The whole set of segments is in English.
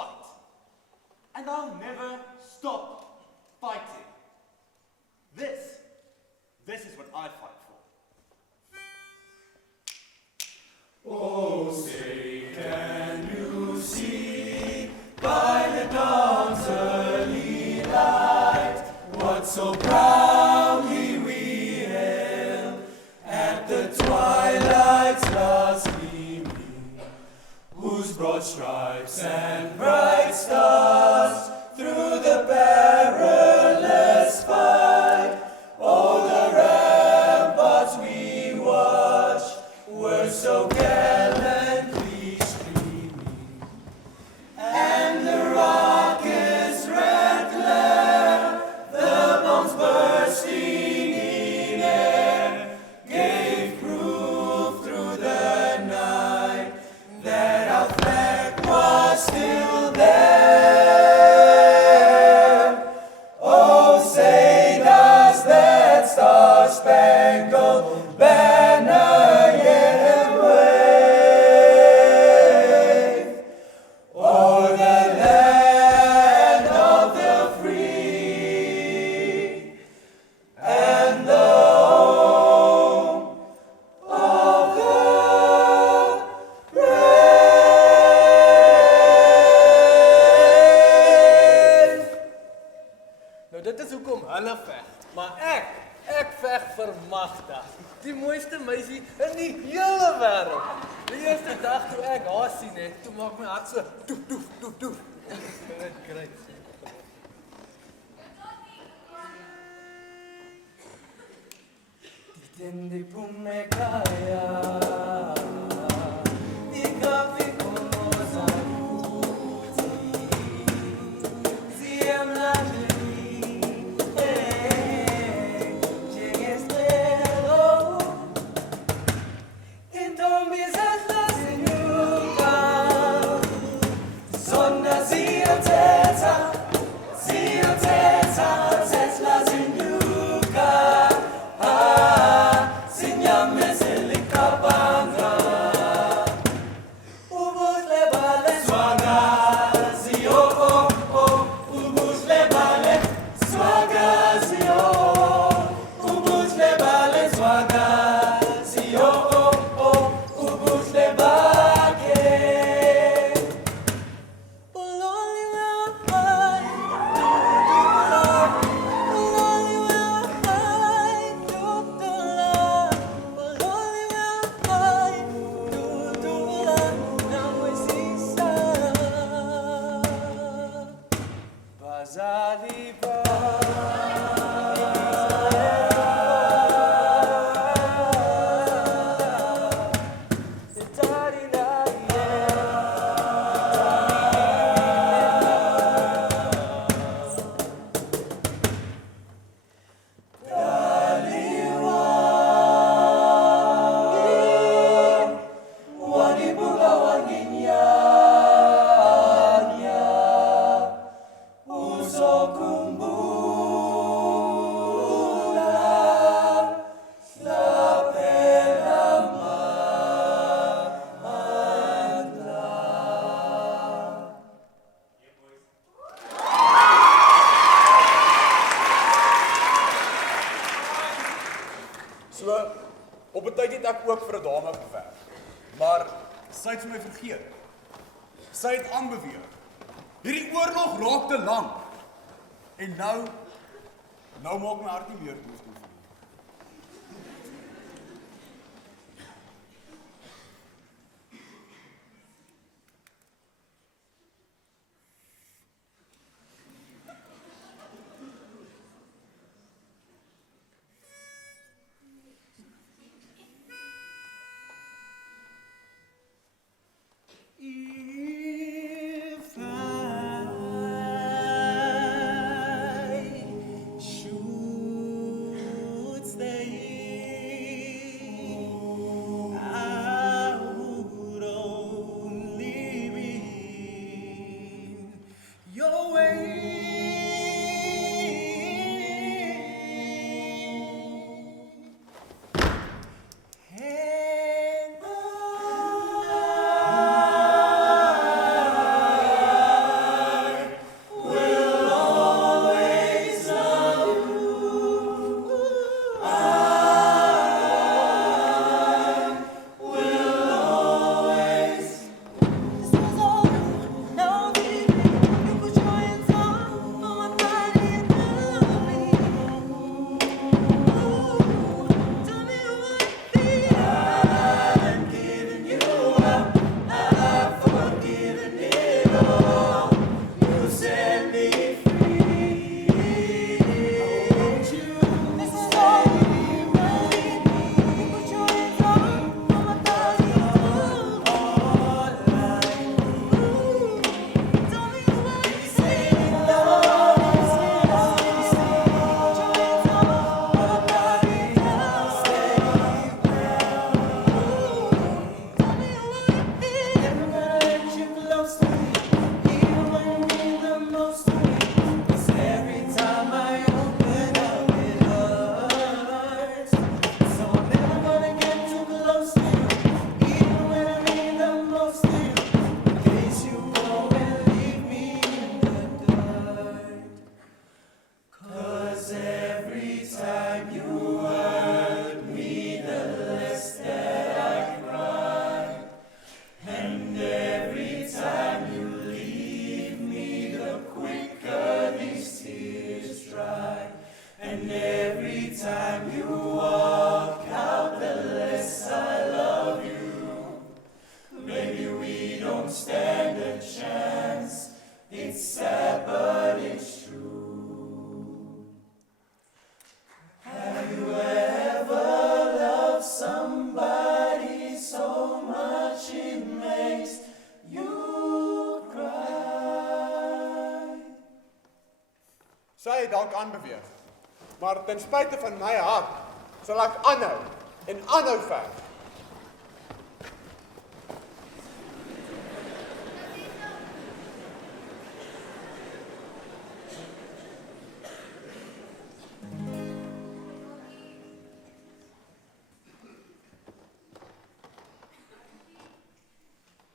fight. And I'll never stop fighting. This is what I fight for. Oh, say, can you see by the dawn's early light what so proudly we hailed at the twilight's last gleaming, whose broad stripes and bright stars through the perilous fight, oh, the ramparts we watched were so gallantly streaming, and the rocket's red glare, the bombs bursting in air, gave proof through the night that our flag was still there. Oh, say does that star-spangled banner yet wave o'er the land of the free and the home of the brave. Nou dit is hoekom hulle veg, maar ek veg vir Magda, die mooiste meisie in die hele wêreld. Die eerste dag toe ek haar sien het, toe maak my hart so doef doef doef doef. Dit kry. Tende pumekaya, ikapi como saluti, ziem la Op 'n tyd het ek ook vir 'n dame gewerk. Maar sy het vir my vergeet. Sy het aanbeweeg. Hierdie oorlog raak te lank. En nou maak my hart nie meer doef nie. If I should Sy het dalk aanbeweeg. Maar ten spyte van my hart, sal ek aanhou en aanhou veg.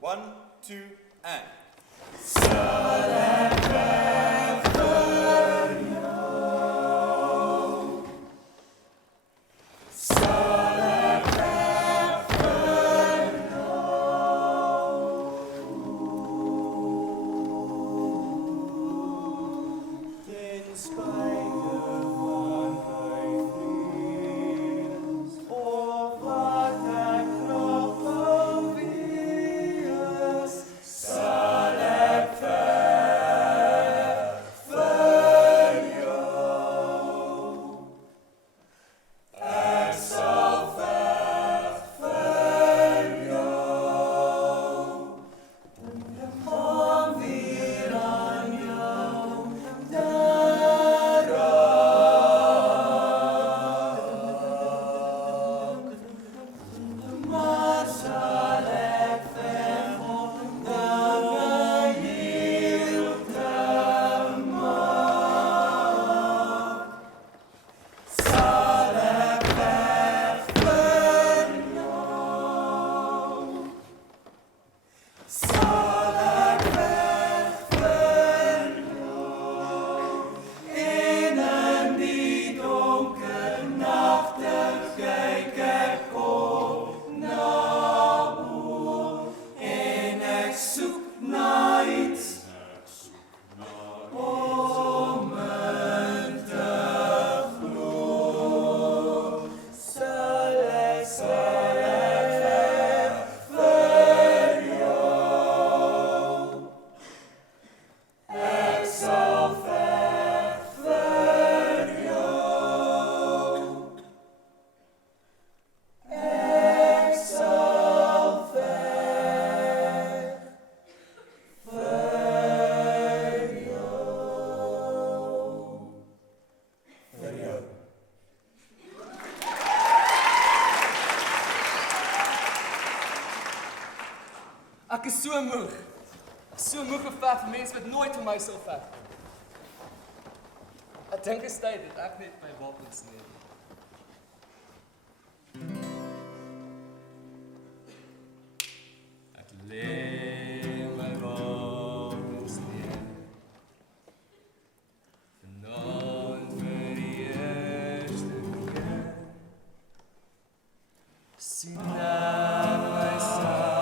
One, two, and. Ek is so moeg. So moeg geveg vir mense wat nooit vir my sal veg. Ek dink is tyd dat ek net my wapens neem. Ek lê my wapens neer. Vanaand vir die eerste keer. Sien ek myself.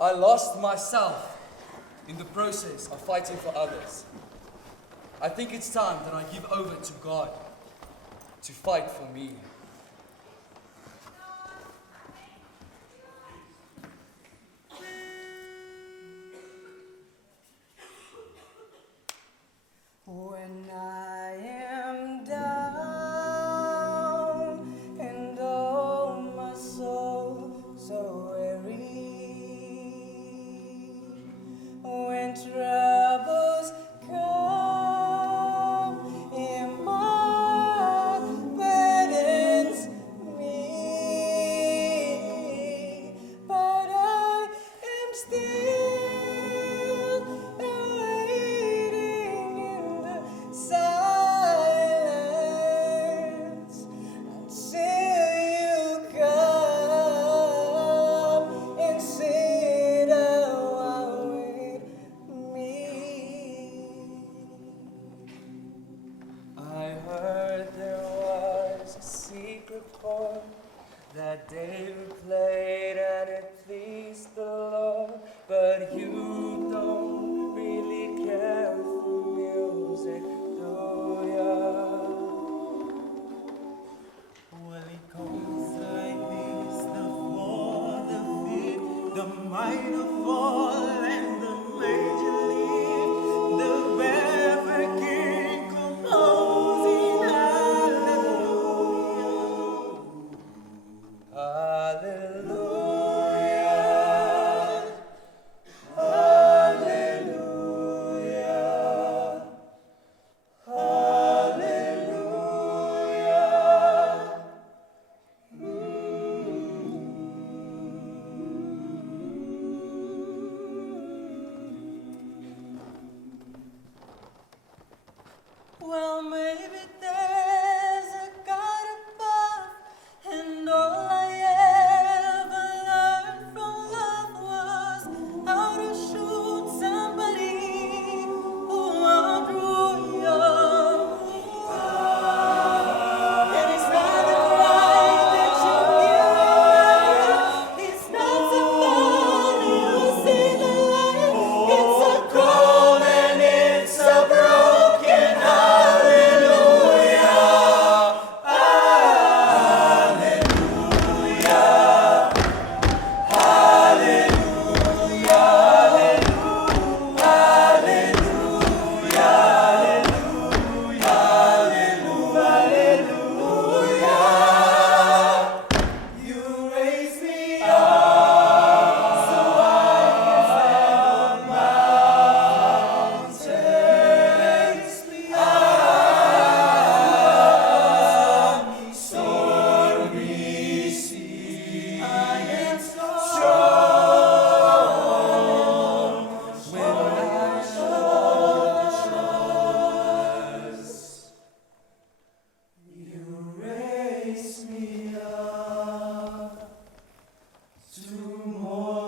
I lost myself in the process of fighting for others. I think it's time that I give over to God to fight for me. When I am down and oh my soul so weary, when troubles come and my burdens me, but I am still waiting in the silence until you come and sit a while with me. I heard there was a secret chord that David played and it pleased the Lord, but you don't really care for music, do ya? Well, it goes like this: the fourth, the fifth, the minor fall and the major lift, the barefoot king composing hallelujah. Hallelujah, hallelujah, hallelujah. Well, maybe there's a God above, and all I ever learned from love was how to shoot somebody who outgrew you. And it's not a cry that you hear aloud. It's not somebody who's in a life. It's a cold and it's a broken hallelujah. You raise me up so I can stand on mountains. Raise me up, stormy sea. I am strong when I trust. You raise me up to more.